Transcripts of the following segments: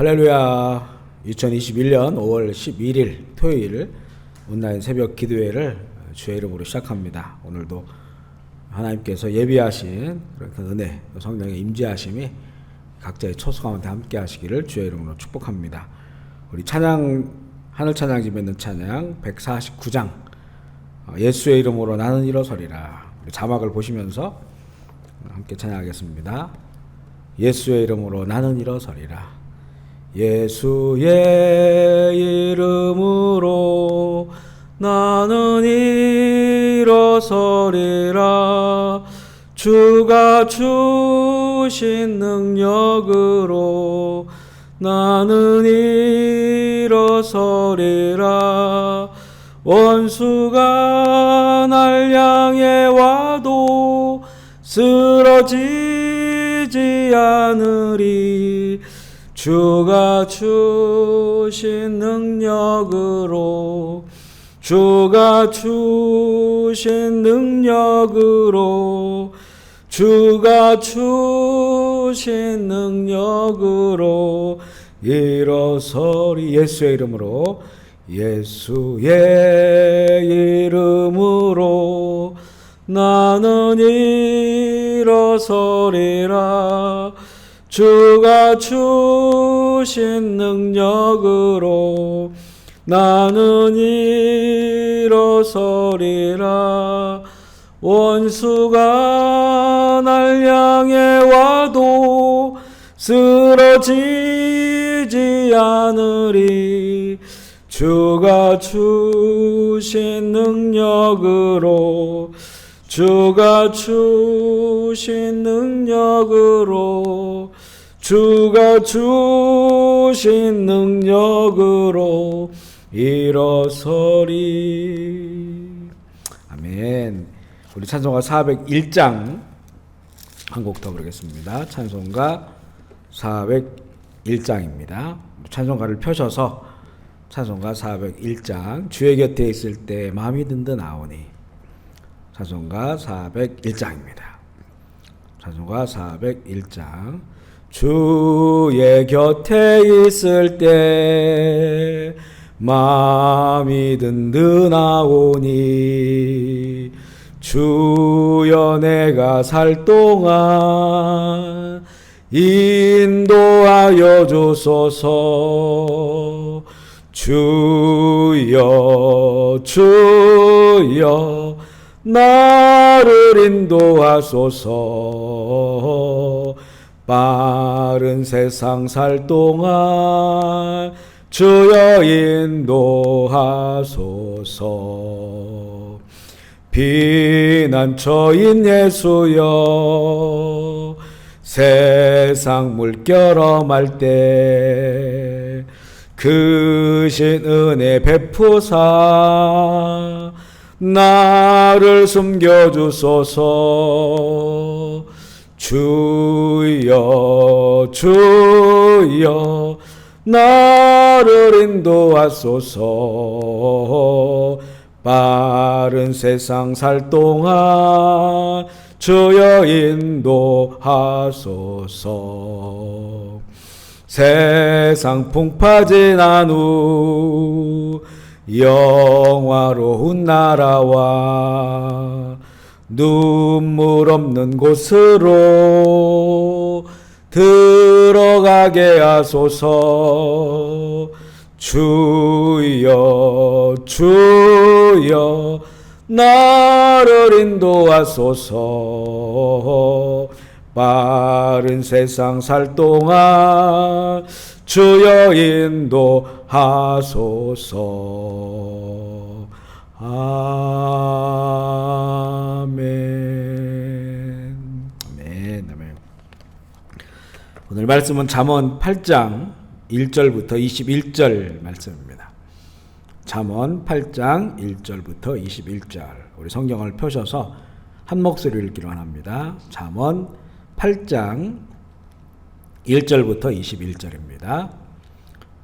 할렐루야. 2021년 5월 11일 토요일 온라인 새벽 기도회를 주의 이름으로 시작합니다. 오늘도 하나님께서 예비하신 그런 은혜, 성령의 임재하심이 각자의 처소 가운데 함께 하시기를 주의 이름으로 축복합니다. 우리 찬양, 하늘 찬양집에 있는 찬양 149장 예수의 이름으로 나는 일어서리라. 우리 자막을 보시면서 함께 찬양하겠습니다. 예수의 이름으로 나는 일어서리라. 예수의 이름으로 나는 일어서리라. 주가 주신 능력으로 나는 일어서리라. 원수가 날 향해 와도 쓰러지지 않으리. 주가 주신 능력으로 주가 주신 능력으로 주가 주신 능력으로 일어서리. 예수의 이름으로 예수의 이름으로 나는 일어서리라. 주가 주신 능력으로 나는 일어서리라. 원수가 날 향해 와도 쓰러지지 않으리. 주가 주신 능력으로 주가 주신 능력으로 주가 주신 능력으로 일어서리. 아멘. 우리 찬송가 401장 한 곡 더 부르겠습니다. 찬송가 401장입니다. 찬송가를 펴셔서 찬송가 401장 주의 곁에 있을 때 마음이 든든하오니. 찬송가 401장입니다. 찬송가 401장. 주의 곁에 있을 때 마음이 든든하오니. 주여 내가 살 동안 인도하여 주소서. 주여 주여 나를 인도하소서. 빠른 세상 살 동안 주여 인도하소서. 피난처인 예수여 세상 물결엄할 때 크신 은혜 베푸사 나를 숨겨주소서. 주여 주여 나를 인도하소서. 빠른 세상 살 동안 주여 인도하소서. 세상 풍파 지난 후 영화로운 나라와 눈물 없는 곳으로 들어가게 하소서. 주여 주여 나를 인도하소서. 빠른 세상 살 동안 주여 인도하소서. 아멘. 아멘. 아멘. 오늘 말씀은 잠언 8장 1절부터 21절 말씀입니다. 잠언 8장 1절부터 21절. 우리 성경을 펴셔서 한 목소리로 읽기로 합니다. 잠언 8장 1절부터 21절입니다.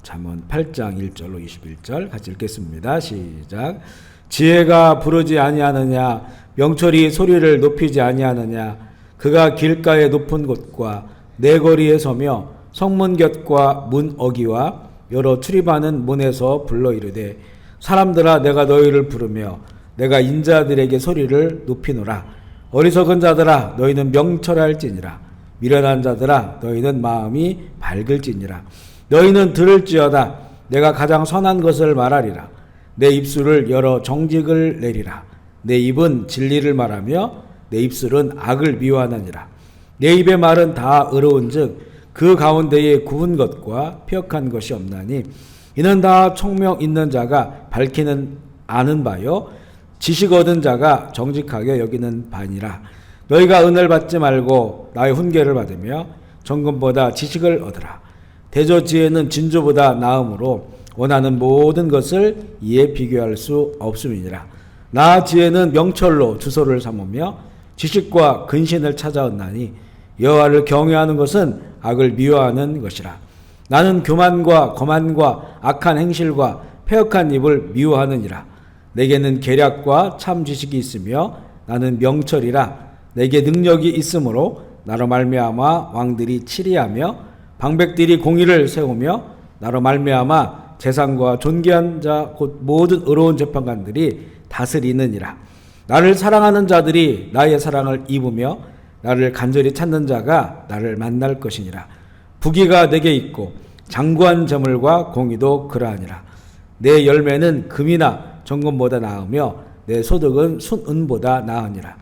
잠언 8장 1절로 21절 같이 읽겠습니다. 시작. 지혜가 부르지 아니하느냐, 명철이 소리를 높이지 아니하느냐. 그가 길가의 높은 곳과 내 거리에 서며 성문 곁과 문 어기와 여러 출입하는 문에서 불러 이르되 사람들아 내가 너희를 부르며 내가 인자들에게 소리를 높이노라. 어리석은 자들아 너희는 명철할지니라. 미련한 자들아 너희는 마음이 밝을지니라. 너희는 들을지어다. 내가 가장 선한 것을 말하리라. 내 입술을 열어 정직을 내리라. 내 입은 진리를 말하며 내 입술은 악을 미워하느니라. 내 입의 말은 다 의로운즉 그 가운데에 구운 것과 폐역한 것이 없나니 이는 다 총명 있는 자가 밝히는 아는 바요 지식 얻은 자가 정직하게 여기는 바니라. 너희가 은혜를 받지 말고 나의 훈계를 받으며 정금보다 지식을 얻으라. 대저지혜는 진주보다 나음으로 원하는 모든 것을 이에 비교할 수 없음이니라. 나 지혜는 명철로 주소를 삼으며 지식과 근신을 찾아왔나니 여호와를 경외하는 것은 악을 미워하는 것이라. 나는 교만과 거만과 악한 행실과 패역한 입을 미워하느니라. 내게는 계략과 참 지식이 있으며 나는 명철이라. 내게 능력이 있으므로 나로 말미암아 왕들이 치리하며 방백들이 공의를 세우며 나로 말미암아 재상과 존귀한 자 곧 모든 의로운 재판관들이 다스리느니라. 나를 사랑하는 자들이 나의 사랑을 입으며 나를 간절히 찾는 자가 나를 만날 것이니라. 부귀가 내게 있고 장구한 재물과 공의도 그러하니라. 내 열매는 금이나 정금보다 나으며 내 소득은 순은보다 나으니라.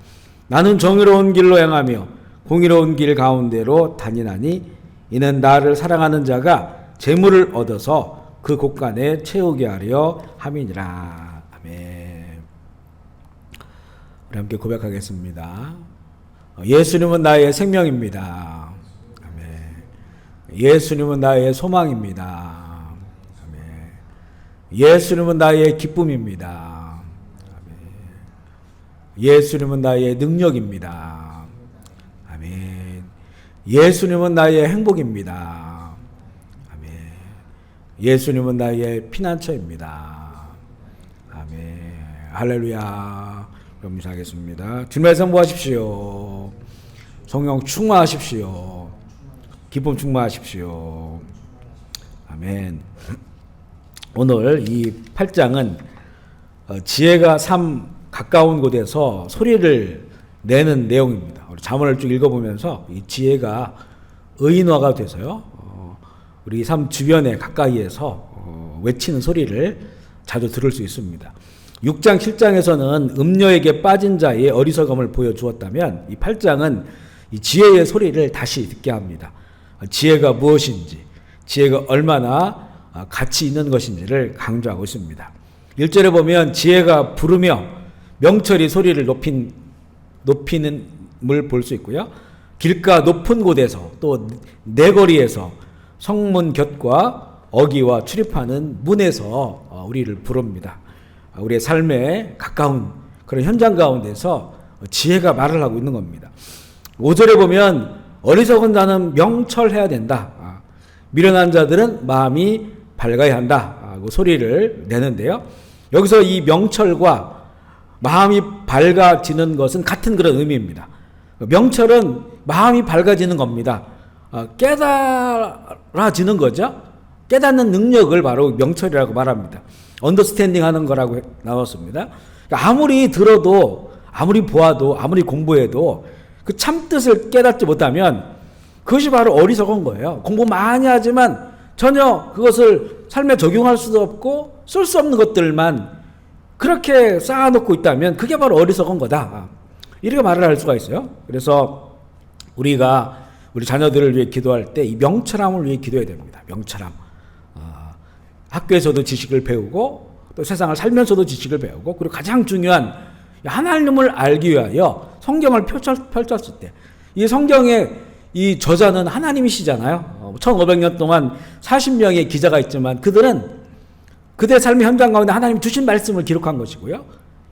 나는 정의로운 길로 행하며 공의로운 길 가운데로 다니나니 이는 나를 사랑하는 자가 재물을 얻어서 그 곳간에 채우게 하려 함이니라. 아멘. 우리 함께 고백하겠습니다. 예수님은 나의 생명입니다. 아멘. 예수님은 나의 소망입니다. 아멘. 예수님은 나의 기쁨입니다. 아멘. 예수님은 나의 능력입니다. 아멘. 예수님은 나의 행복입니다. 아멘. 예수님은 나의 피난처입니다. 아멘. 할렐루야. 감사하겠습니다. 주님의 성부하십시오. 성령 충만하십시오. 기쁨 충만하십시오. 아멘. 오늘 이 8장은 지혜가 참 가까운 곳에서 소리를 내는 내용입니다. 우리 잠언을 쭉 읽어보면서 이 지혜가 의인화가 돼서요. 우리 삶 주변에 가까이에서 외치는 소리를 자주 들을 수 있습니다. 6장 7장에서는 음녀에게 빠진 자의 어리석음을 보여주었다면 이 8장은 이 지혜의 소리를 다시 듣게 합니다. 지혜가 무엇인지, 지혜가 얼마나 가치 있는 것인지를 강조하고 있습니다. 1절에 보면 지혜가 부르며 명철이 소리를 높이는 물 볼 수 있고요. 길가 높은 곳에서 또 내거리에서 성문 곁과 어기와 출입하는 문에서 우리를 부릅니다. 우리의 삶에 가까운 그런 현장 가운데서 지혜가 말을 하고 있는 겁니다. 5절에 보면 어리석은 자는 명철해야 된다. 미련한 자들은 마음이 밝아야 한다. 그 소리를 내는데요. 여기서 이 명철과 마음이 밝아지는 것은 같은 그런 의미입니다. 명철은 마음이 밝아지는 겁니다. 깨달아지는 거죠. 깨닫는 능력을 바로 명철이라고 말합니다. 언더스탠딩 하는 거라고 나왔습니다. 아무리 들어도, 아무리 보아도, 아무리 공부해도 그 참뜻을 깨닫지 못하면 그것이 바로 어리석은 거예요. 공부 많이 하지만 전혀 그것을 삶에 적용할 수도 없고 쓸 수 없는 것들만 그렇게 쌓아놓고 있다면 그게 바로 어리석은 거다. 이렇게 말을 할 수가 있어요. 그래서 우리가 우리 자녀들을 위해 기도할 때 이 명철함을 위해 기도해야 됩니다. 명철함. 학교에서도 지식을 배우고 또 세상을 살면서도 지식을 배우고 그리고 가장 중요한 하나님을 알기 위하여 성경을 펼쳤을 때 이 성경의 이 저자는 하나님이시잖아요. 1500년 동안 40명의 기자가 있지만 그들은 그들의 삶의 현장 가운데 하나님 주신 말씀을 기록한 것이고요.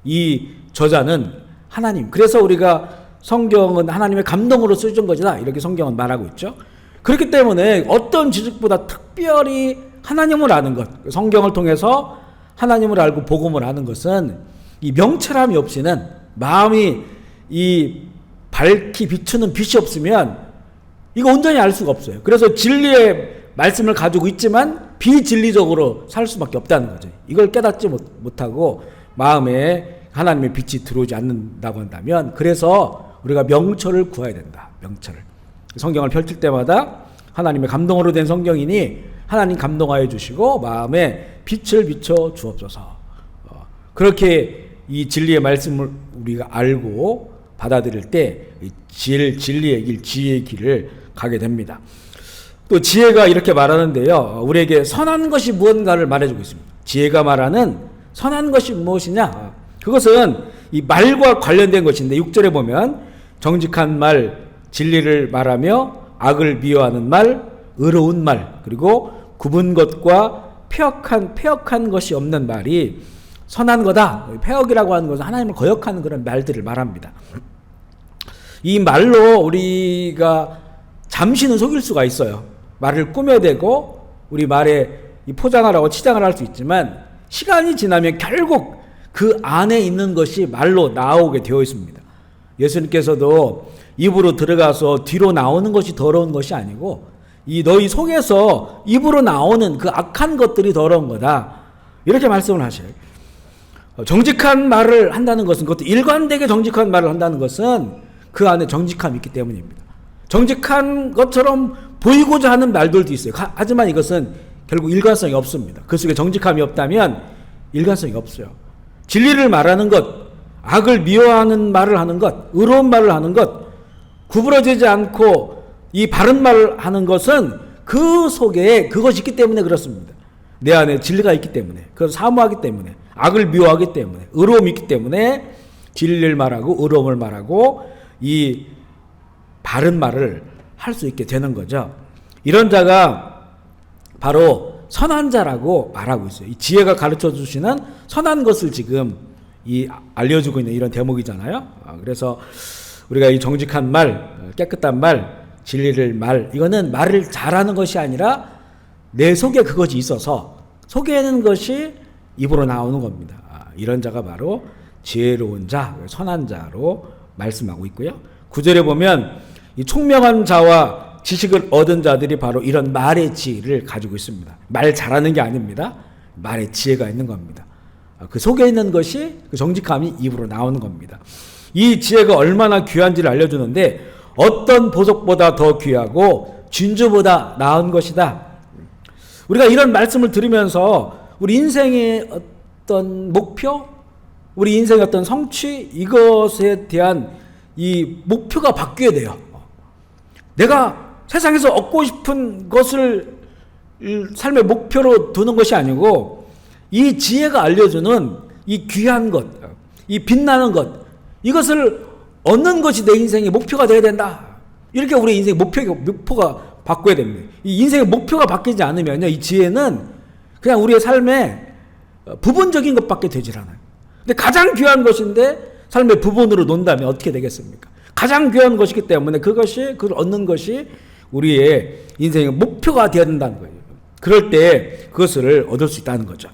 이 저자는 하나님. 그래서 우리가 성경은 하나님의 감동으로 쓰여진 것이다. 이렇게 성경은 말하고 있죠. 그렇기 때문에 어떤 지식보다 특별히 하나님을 아는 것, 성경을 통해서 하나님을 알고 복음을 아는 것은 이 명철함이 없이는 마음이 이 밝히 비추는 빛이 없으면 이거 온전히 알 수가 없어요. 그래서 진리의 말씀을 가지고 있지만 비진리적으로 살 수밖에 없다는 거죠. 이걸 깨닫지 못하고 마음에 하나님의 빛이 들어오지 않는다고 한다면, 그래서 우리가 명철을 구해야 된다. 명철을. 성경을 펼칠 때마다 하나님의 감동으로 된 성경이니 하나님 감동하여 주시고 마음에 빛을 비춰 주옵소서. 그렇게 이 진리의 말씀을 우리가 알고 받아들일 때 진리의 길, 지혜의 길을 가게 됩니다. 또 지혜가 이렇게 말하는데요, 우리에게 선한 것이 무언가를 말해주고 있습니다. 지혜가 말하는 선한 것이 무엇이냐? 그것은 이 말과 관련된 것인데 6절에 보면 정직한 말, 진리를 말하며 악을 미워하는 말, 의로운 말, 그리고 굽은 것과 폐역한 것이 없는 말이 선한 거다. 폐역이라고 하는 것은 하나님을 거역하는 그런 말들을 말합니다. 이 말로 우리가 잠시는 속일 수가 있어요. 말을 꾸며대고 우리 말에 포장을 하고 치장을 할 수 있지만 시간이 지나면 결국 그 안에 있는 것이 말로 나오게 되어 있습니다. 예수님께서도 입으로 들어가서 뒤로 나오는 것이 더러운 것이 아니고 이 너희 속에서 입으로 나오는 그 악한 것들이 더러운 거다. 이렇게 말씀을 하셔요. 정직한 말을 한다는 것은, 그것도 일관되게 정직한 말을 한다는 것은 그 안에 정직함이 있기 때문입니다. 정직한 것처럼 보이고자 하는 말들도 있어요. 하지만 이것은 결국 일관성이 없습니다. 그 속에 정직함이 없다면 일관성이 없어요. 진리를 말하는 것, 악을 미워하는 말을 하는 것, 의로운 말을 하는 것, 구부러지지 않고 이 바른 말을 하는 것은 그 속에 그것이 있기 때문에 그렇습니다. 내 안에 진리가 있기 때문에, 그걸 사모하기 때문에, 악을 미워하기 때문에, 의로움이 있기 때문에 진리를 말하고 의로움을 말하고 이 바른 말을 할 수 있게 되는 거죠. 이런 자가 바로 선한 자라고 말하고 있어요. 이 지혜가 가르쳐 주시는 선한 것을 지금 알려주고 있는 이런 대목이잖아요. 그래서 우리가 이 정직한 말, 깨끗한 말, 진리를 이거는 말을 잘하는 것이 아니라 내 속에 그것이 있어서 속에는 것이 입으로 나오는 겁니다. 이런 자가 바로 지혜로운 자, 선한 자로 말씀하고 있고요. 9절에 보면 이 총명한 자와 지식을 얻은 자들이 바로 이런 말의 지혜를 가지고 있습니다. 말 잘하는 게 아닙니다. 말의 지혜가 있는 겁니다. 그 속에 있는 것이, 그 정직함이 입으로 나오는 겁니다. 이 지혜가 얼마나 귀한지를 알려주는데 어떤 보석보다 더 귀하고 진주보다 나은 것이다. 우리가 이런 말씀을 들으면서 우리 인생의 어떤 목표, 우리 인생의 어떤 성취, 이것에 대한 이 목표가 바뀌어야 돼요. 내가 세상에서 얻고 싶은 것을 삶의 목표로 두는 것이 아니고 이 지혜가 알려주는 이 귀한 것, 이 빛나는 것, 이것을 얻는 것이 내 인생의 목표가 되어야 된다. 이렇게 우리 인생의 목표가 바꿔야 됩니다. 이 인생의 목표가 바뀌지 않으면요, 이 지혜는 그냥 우리의 삶에 부분적인 것밖에 되질 않아요. 근데 가장 귀한 것인데 삶의 부분으로 논다면 어떻게 되겠습니까? 가장 귀한 것이기 때문에 그걸 얻는 것이 우리의 인생의 목표가 되어야 된다는 거예요. 그럴 때 그것을 얻을 수 있다는 거죠.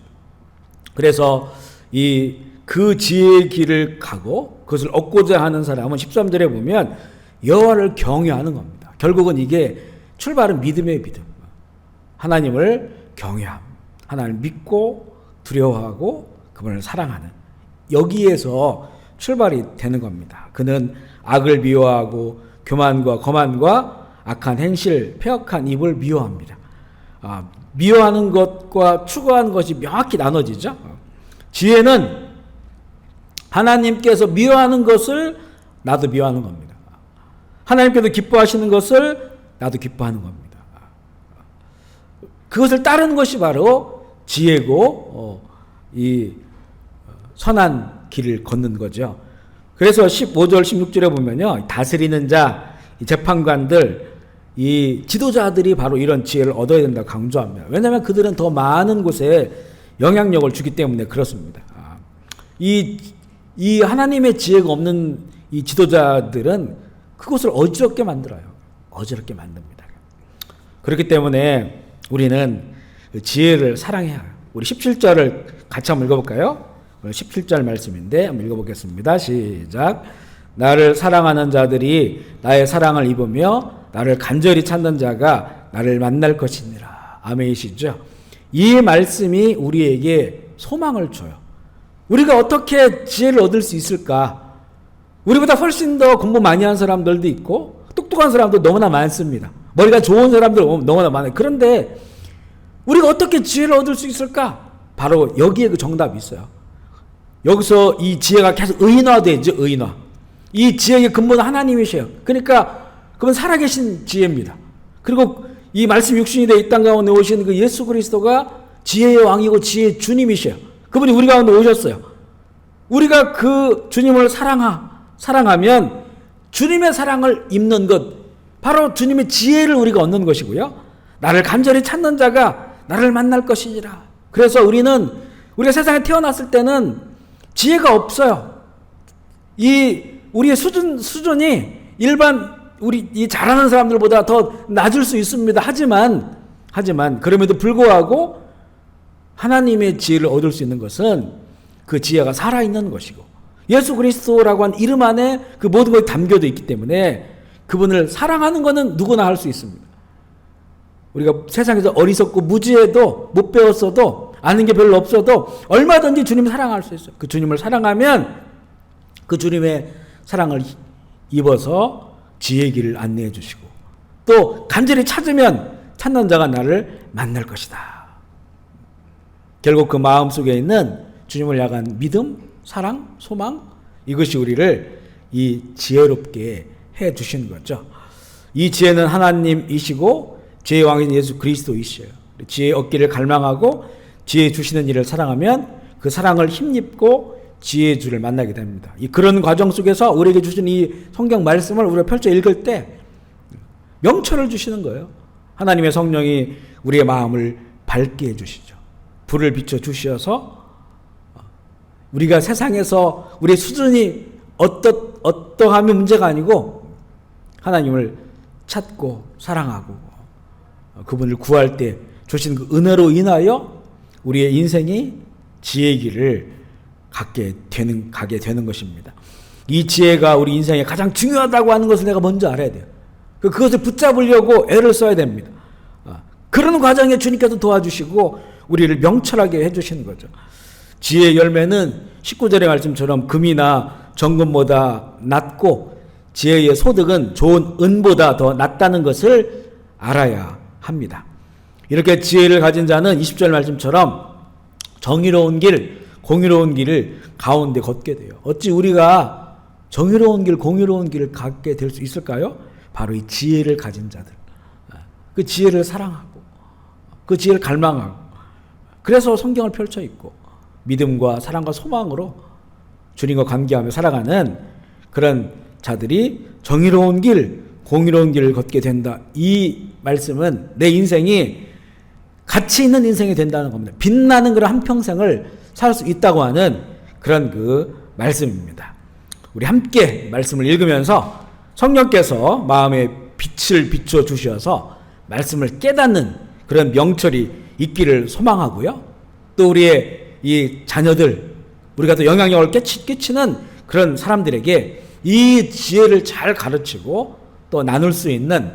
그래서 그 지혜의 길을 가고 그것을 얻고자 하는 사람은 13절에 보면 여호와를 경외하는 겁니다. 결국은 이게 출발은 믿음의 믿음. 하나님을 경외함. 하나님을 믿고 두려워하고 그분을 사랑하는, 여기에서 출발이 되는 겁니다. 그는 악을 미워하고 교만과 거만과 악한 행실, 폐역한 입을 미워합니다. 미워하는 것과 추구하는 것이 명확히 나눠지죠. 지혜는 하나님께서 미워하는 것을 나도 미워하는 겁니다. 하나님께서 기뻐하시는 것을 나도 기뻐하는 겁니다. 그것을 따르는 것이 바로 지혜고 이 선한 길을 걷는 거죠. 그래서 15절 16절에 보면요, 다스리는 자, 이 재판관들, 이 지도자들이 바로 이런 지혜를 얻어야 된다고 강조합니다. 왜냐하면 그들은 더 많은 곳에 영향력을 주기 때문에 그렇습니다. 이 하나님의 지혜가 없는 이 지도자들은 그것을 어지럽게 만들어요. 어지럽게 만듭니다. 그렇기 때문에 우리는 지혜를 사랑해야 해요. 우리 17절을 같이 한번 읽어볼까요? 17절 말씀인데 한번 읽어보겠습니다. 시작. 나를 사랑하는 자들이 나의 사랑을 입으며 나를 간절히 찾는 자가 나를 만날 것이니라. 아멘이시죠? 이 말씀이 우리에게 소망을 줘요. 우리가 어떻게 지혜를 얻을 수 있을까? 우리보다 훨씬 더 공부 많이 한 사람들도 있고 똑똑한 사람도 너무나 많습니다. 머리가 좋은 사람들 너무나 많아요. 그런데 우리가 어떻게 지혜를 얻을 수 있을까? 바로 여기에 그 정답이 있어요. 여기서 이 지혜가 계속 의인화되죠. 의인화. 이 지혜의 근본은 하나님이셔요. 그러니까 그건 살아계신 지혜입니다. 그리고 이 말씀 육신이 되어 이 땅 가운데 오신 그 예수 그리스도가 지혜의 왕이고 지혜의 주님이셔요. 그분이 우리 가운데 오셨어요. 우리가 그 주님을 사랑하면 주님의 사랑을 입는 것, 바로 주님의 지혜를 우리가 얻는 것이고요. 나를 간절히 찾는 자가 나를 만날 것이니라. 그래서 우리가 세상에 태어났을 때는 지혜가 없어요. 우리의 수준이 일반 이 잘하는 사람들보다 더 낮을 수 있습니다. 하지만 그럼에도 불구하고 하나님의 지혜를 얻을 수 있는 것은 그 지혜가 살아있는 것이고 예수 그리스도라고 한 이름 안에 그 모든 것이 담겨져 있기 때문에 그분을 사랑하는 것은 누구나 할 수 있습니다. 우리가 세상에서 어리석고 무지해도 못 배웠어도 아는 게 별로 없어도 얼마든지 주님을 사랑할 수 있어요. 그 주님을 사랑하면 그 주님의 사랑을 입어서 지혜의 길을 안내해 주시고 또 간절히 찾으면 찾는 자가 나를 만날 것이다. 결국 그 마음속에 있는 주님을 향한 믿음, 사랑, 소망, 이것이 우리를 이 지혜롭게 해 주시는 거죠. 이 지혜는 하나님이시고 지혜의 왕인 예수 그리스도이시요. 지혜 얻기를 갈망하고 지혜 주시는 일을 사랑하면 그 사랑을 힘입고 지혜의 주를 만나게 됩니다. 그런 과정 속에서 우리에게 주신 이 성경 말씀을 우리가 펼쳐 읽을 때 명철을 주시는 거예요. 하나님의 성령이 우리의 마음을 밝게 해주시죠. 불을 비춰 주셔서 우리가 세상에서 우리의 수준이 어떠하면 문제가 아니고 하나님을 찾고 사랑하고 그분을 구할 때 주신 그 은혜로 인하여 우리의 인생이 지혜의 길을 가게 되는 것입니다. 이 지혜가 우리 인생에 가장 중요하다고 하는 것을 내가 먼저 알아야 돼요. 그것을 붙잡으려고 애를 써야 됩니다. 그런 과정에 주님께서 도와주시고 우리를 명철하게 해주시는 거죠. 지혜의 열매는 19절의 말씀처럼 금이나 정금보다 낮고 지혜의 소득은 좋은 은보다 더 낫다는 것을 알아야 합니다. 이렇게 지혜를 가진 자는 20절 말씀처럼 정의로운 길, 공의로운 길을 가운데 걷게 돼요. 어찌 우리가 정의로운 길, 공의로운 길을 갖게 될 수 있을까요? 바로 이 지혜를 가진 자들. 그 지혜를 사랑하고 그 지혜를 갈망하고 그래서 성경을 펼쳐 있고 믿음과 사랑과 소망으로 주님과 관계하며 살아가는 그런 자들이 정의로운 길, 공의로운 길을 걷게 된다. 이 말씀은 내 인생이 가치 있는 인생이 된다는 겁니다. 빛나는 그런 한평생을 살 수 있다고 하는 그런 그 말씀입니다. 우리 함께 말씀을 읽으면서 성령께서 마음에 빛을 비춰 주셔서 말씀을 깨닫는 그런 명철이 있기를 소망하고요. 또 우리의 이 자녀들, 우리가 또 영향력을 끼치는 그런 사람들에게 이 지혜를 잘 가르치고 또 나눌 수 있는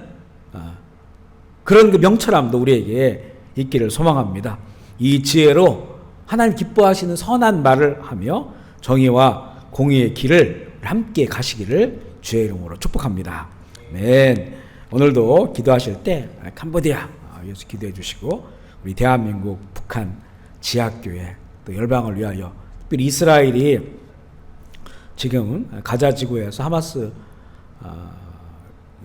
그런 그 명철함도 우리에게 있기를 소망합니다. 이 지혜로 하나님 기뻐하시는 선한 말을 하며 정의와 공의의 길을 함께 가시기를 주의 이름으로 축복합니다. 아멘. 오늘도 기도하실 때 캄보디아 위해서 기도해 주시고 우리 대한민국, 북한, 지하교회 또 열방을 위하여 특별히 이스라엘이 지금 가자 지구에서 하마스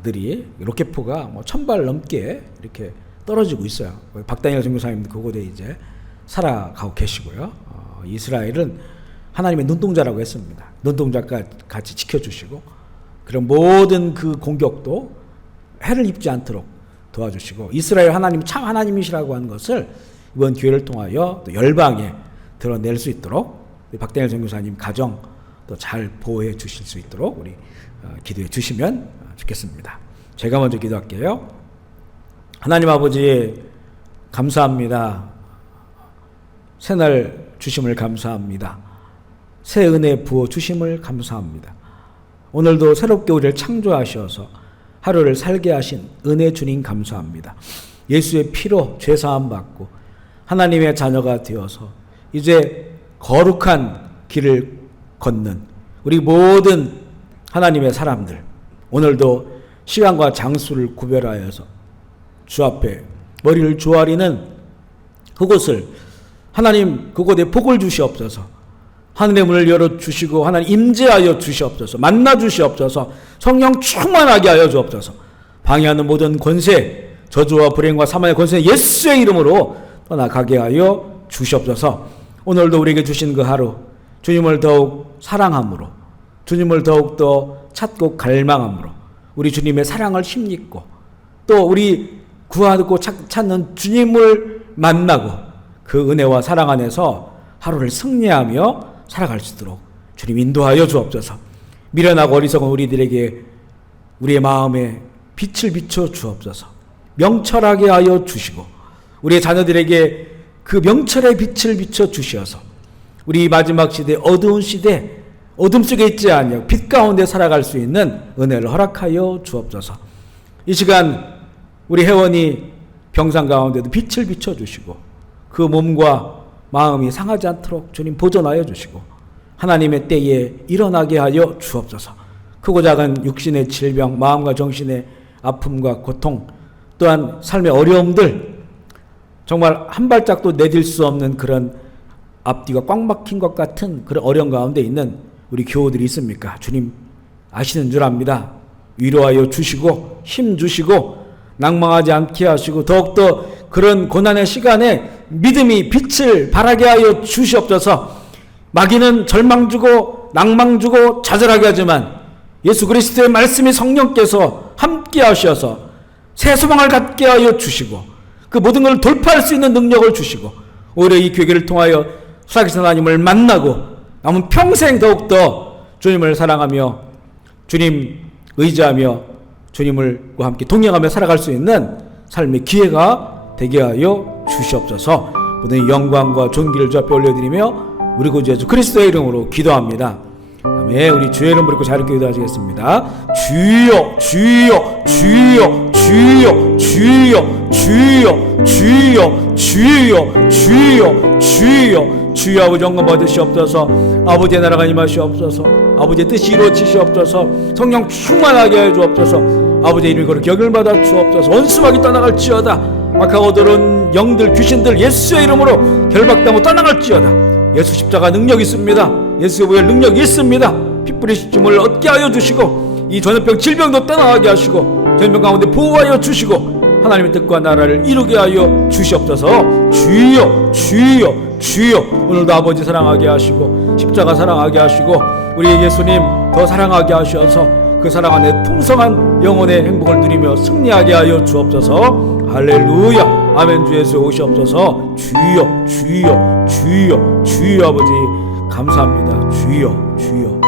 들이 로켓포가 1000발 넘게 이렇게 떨어지고 있어요. 박다니엘 선교사님도 그곳에 이제 살아가고 계시고요. 이스라엘은 하나님의 눈동자라고 했습니다. 눈동자가 같이 지켜주시고 그런 모든 그 공격도 해를 입지 않도록 도와주시고 이스라엘 하나님 참 하나님이시라고 하는 것을 이번 기회를 통하여 또 열방에 드러낼 수 있도록 박다니엘 선교사님 가정 또 잘 보호해 주실 수 있도록 우리 기도해 주시면 좋겠습니다. 제가 먼저 기도할게요. 하나님 아버지 감사합니다. 새날 주심을 감사합니다. 새 은혜 부어 주심을 감사합니다. 오늘도 새롭게 우리를 창조하셔서 하루를 살게 하신 은혜 주님 감사합니다. 예수의 피로 죄사함 받고 하나님의 자녀가 되어서 이제 거룩한 길을 걷는 우리 모든 하나님의 사람들, 오늘도 시간과 장소를 구별하여서 주 앞에 머리를 조아리는 그곳을 하나님 그곳에 복을 주시옵소서. 하늘의 문을 열어주시고 하나님 임재하여 주시옵소서. 만나 주시옵소서. 성령 충만하게 하여 주옵소서. 방해하는 모든 권세, 저주와 불행과 사망의 권세 예수의 이름으로 떠나가게 하여 주시옵소서. 오늘도 우리에게 주신 그 하루 주님을 더욱 사랑함으로, 주님을 더욱더 찾고 갈망함으로, 우리 주님의 사랑을 힘입고 또 우리 구하고 찾는 주님을 만나고 그 은혜와 사랑 안에서 하루를 승리하며 살아갈 수 있도록 주님 인도하여 주옵소서. 미련하고 어리석은 우리들에게 우리의 마음에 빛을 비춰 주옵소서. 명철하게 하여 주시고 우리의 자녀들에게 그 명철의 빛을 비춰 주시어서 우리 마지막 시대, 어두운 시대, 어둠 속에 있지 않냐 빛 가운데 살아갈 수 있는 은혜를 허락하여 주옵소서. 이 시간 우리 회원이 병상 가운데도 빛을 비춰주시고 그 몸과 마음이 상하지 않도록 주님 보존하여 주시고 하나님의 때에 일어나게 하여 주옵소서. 크고 작은 육신의 질병, 마음과 정신의 아픔과 고통, 또한 삶의 어려움들, 정말 한 발짝도 내딜 수 없는 그런 앞뒤가 꽉 막힌 것 같은 그런 어려움 가운데 있는 우리 교우들이 있습니까? 주님 아시는 줄 압니다. 위로하여 주시고 힘 주시고 낭망하지 않게 하시고 더욱더 그런 고난의 시간에 믿음이 빛을 발하게 하여 주시옵소서. 마귀는 절망 주고 낭망 주고 좌절하게 하지만 예수 그리스도의 말씀이 성령께서 함께 하셔서 새 소망을 갖게 하여 주시고 그 모든 걸 돌파할 수 있는 능력을 주시고 오히려 이 교회를 통하여 살아계신 하나님을 만나고 남은 평생 더욱더 주님을 사랑하며 주님 의지하며 주님과 함께 동행하며 살아갈 수 있는 삶의 기회가 되게 하여 주시옵소서. 모든 영광과 존귀를 주 앞에 올려드리며 우리 구주 예수 그리스도의 이름으로 기도합니다. 아멘. 우리 주의 이름 부르고 자유롭게 기도하시겠습니다. 주여 주여 주여 주여 주여 주여 주여 주여 주여 주여 주여 아버지 영광 받으시옵소서. 아버지의 나라가 임하시옵소서. 아버지의 뜻이 이루어지시옵소서. 성령 충만하게 해 주옵소서. 아버지의 이름을 거룩히 여김을 받아 주옵소서. 원수마귀 떠나갈지어다. 악하고 더러운 영들 귀신들 예수의 이름으로 결박당하고 떠나갈지어다. 예수 십자가 능력이 있습니다. 예수의 보혈 능력이 있습니다. 피 뿌리심을 얻게 하여 주시고 이 전염병 질병도 떠나가게 하시고 전염병 가운데 보호하여 주시고 하나님의 뜻과 나라를 이루게 하여 주시옵소서. 주여 주여 주여 오늘도 아버지 사랑하게 하시고 십자가 사랑하게 하시고 우리 예수님 더 사랑하게 하셔서 그 사랑 안에 풍성한 영혼의 행복을 누리며 승리하게 하여 주옵소서. 할렐루야 아멘. 주 예수 오시옵소서. 주여 주여 주여 주여 아버지 감사합니다. 주여 주여